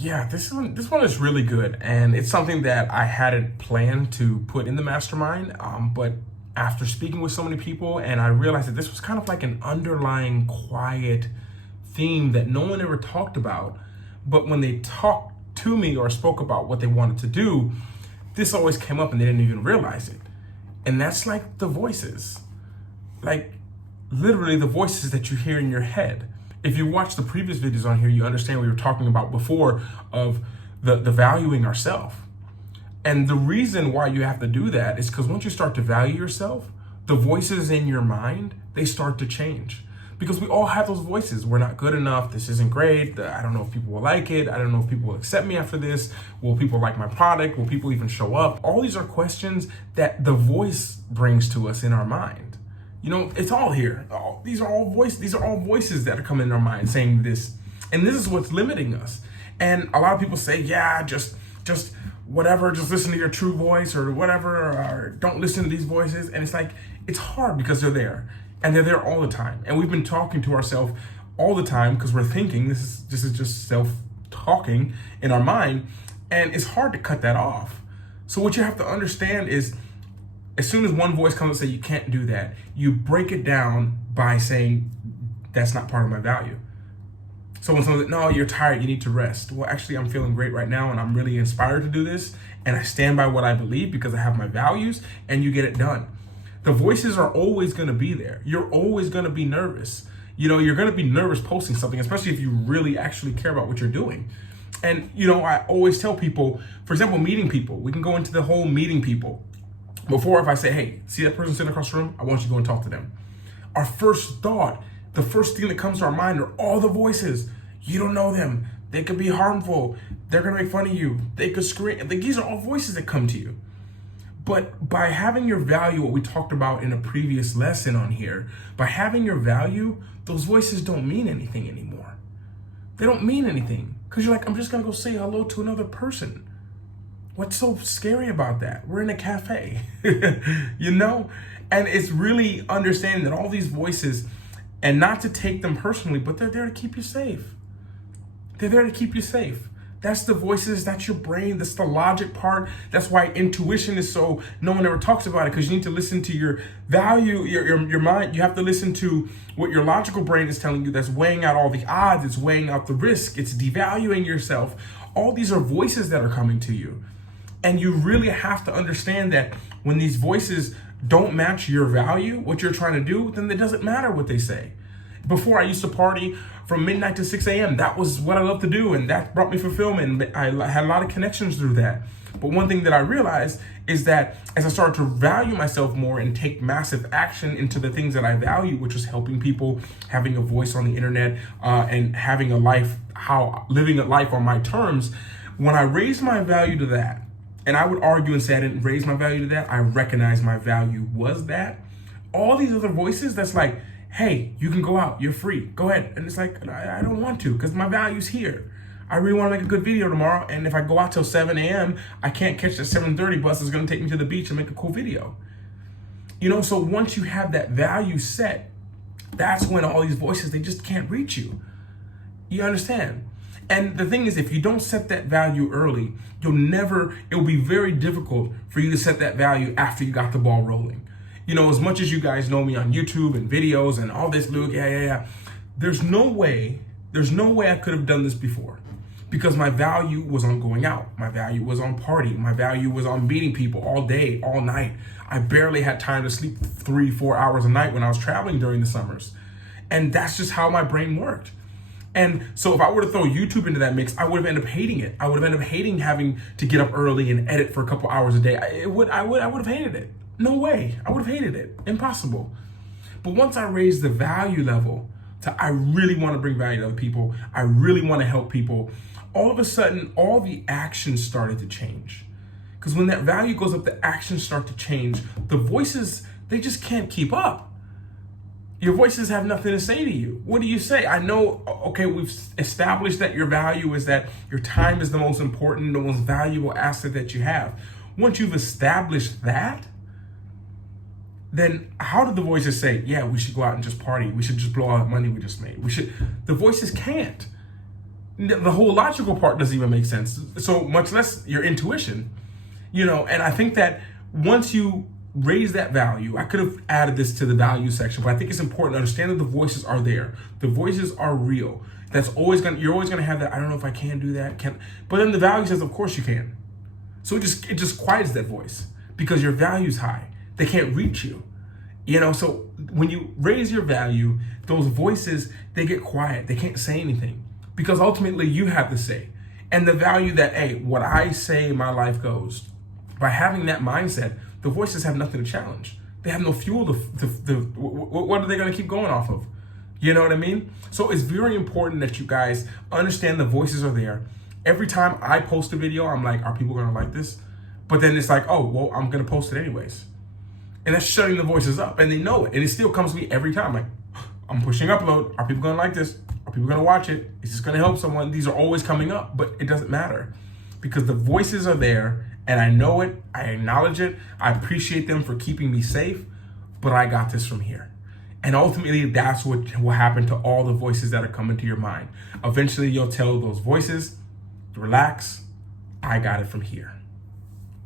Yeah, this one is really good, and it's something that I hadn't planned to put in the mastermind. But after speaking with so many people, and I realized that this was kind of like an underlying quiet theme that no one ever talked about. But when they talked to me or spoke about what they wanted to do, this always came up, and they didn't even realize it. And that's like the voices, like literally the voices that you hear in your head. If you watch the previous videos on here, you understand what we were talking about before of the valuing ourselves. And the reason why you have to do that is because once you start to value yourself, the voices in your mind, they start to change. Because we all have those voices. We're not good enough. This isn't great. I don't know if people will like it. I don't know if people will accept me after this. Will people like my product? Will people even show up? All these are questions that the voice brings to us in our mind. You know, it's all here. These are all voices that are coming in our mind saying this. And this is what's limiting us. And a lot of people say, yeah, just whatever, just listen to your true voice or whatever, or don't listen to these voices. And it's like, it's hard because they're there. And they're there all the time. And we've been talking to ourselves all the time because we're thinking this is just self-talking in our mind. And it's hard to cut that off. So what you have to understand is, as soon as one voice comes and says you can't do that, you break it down by saying that's not part of my value. So when someone's like, no, you're tired, you need to rest. Well, actually, I'm feeling great right now and I'm really inspired to do this. And I stand by what I believe because I have my values, and you get it done. The voices are always going to be there. You're always going to be nervous. You know, you're going to be nervous posting something, especially if you really actually care about what you're doing. And, you know, I always tell people, for example, meeting people, we can go into the whole meeting people. Before, if I say, hey, see that person sitting across the room? I want you to go and talk to them. Our first thought, the first thing that comes to our mind are all the voices. You don't know them. They could be harmful. They're going to make fun of you. They could scream. These are all voices that come to you. But by having your value, what we talked about in a previous lesson on here, by having your value, those voices don't mean anything anymore. They don't mean anything because you're like, I'm just going to go say hello to another person. What's so scary about that? We're in a cafe, you know? And it's really understanding that all these voices, and not to take them personally, but they're there to keep you safe. They're there to keep you safe. That's the voices, that's your brain, that's the logic part. That's why intuition is so, no one ever talks about it, because you need to listen to your value, your mind. You have to listen to what your logical brain is telling you, that's weighing out all the odds, it's weighing out the risk, it's devaluing yourself. All these are voices that are coming to you. And you really have to understand that when these voices don't match your value, what you're trying to do, then it doesn't matter what they say. Before, I used to party from midnight to 6 a.m. That was what I loved to do, and that brought me fulfillment. I had a lot of connections through that. But one thing that I realized is that as I started to value myself more and take massive action into the things that I value, which was helping people, having a voice on the internet, and having a life, living a life on my terms, when I raised my value to that, and I would argue and say I didn't raise my value to that, I recognize my value was that. All these other voices that's like, hey, you can go out, you're free, go ahead. And it's like, I don't want to because my value's here. I really want to make a good video tomorrow, and if I go out till 7 a.m., I can't catch the 7:30 bus that's going to take me to the beach and make a cool video. You know, so once you have that value set, that's when all these voices, they just can't reach you. You understand? And the thing is, if you don't set that value early, it'll be very difficult for you to set that value after you got the ball rolling. You know, as much as you guys know me on YouTube and videos and all this, Luke, there's no way I could have done this before, because my value was on going out. My value was on partying. My value was on meeting people all day, all night. I barely had time to sleep 3-4 hours a night when I was traveling during the summers. And that's just how my brain worked. And so if I were to throw YouTube into that mix, I would have ended up hating it. I would have ended up hating having to get up early and edit for a couple hours a day. I would have hated it. No way. I would have hated it. Impossible. But once I raised the value level to, I really want to bring value to other people, I really want to help people, all of a sudden, all the actions started to change. Because when that value goes up, the actions start to change. The voices, they just can't keep up. Your voices have nothing to say to you. What do you say? I know, okay, we've established that your value is that your time is the most important, the most valuable asset that you have. Once you've established that, then how do the voices say, yeah, we should go out and just party. We should just blow all the money we just made. The voices can't. The whole logical part doesn't even make sense. So much less your intuition, and I think that once you raise that value, I could have added this to the value section, but I think it's important to understand that the voices are there. The voices are real. You're always gonna have that, I don't know if I can do that, but then the value says, of course you can. So it just quiets that voice because your value's high. They can't reach you. So when you raise your value, those voices, they get quiet. They can't say anything because ultimately you have to say. And the value that, hey, what I say, my life goes. By having that mindset, the voices have nothing to challenge. They have no fuel what are they going to keep going off of? You know what I mean? So it's very important that you guys understand the voices are there. Every time I post a video, I'm like, are people going to like this? But then it's like, oh, well, I'm going to post it anyways. And that's shutting the voices up, and they know it. And it still comes to me every time. Like, I'm pushing upload. Are people going to like this? Are people going to watch it? Is this going to help someone? These are always coming up, but it doesn't matter because the voices are there, and I know it. I acknowledge it. I appreciate them for keeping me safe, but I got this from here. And ultimately, that's what will happen to all the voices that are coming to your mind. Eventually, you'll tell those voices, relax, I got it from here.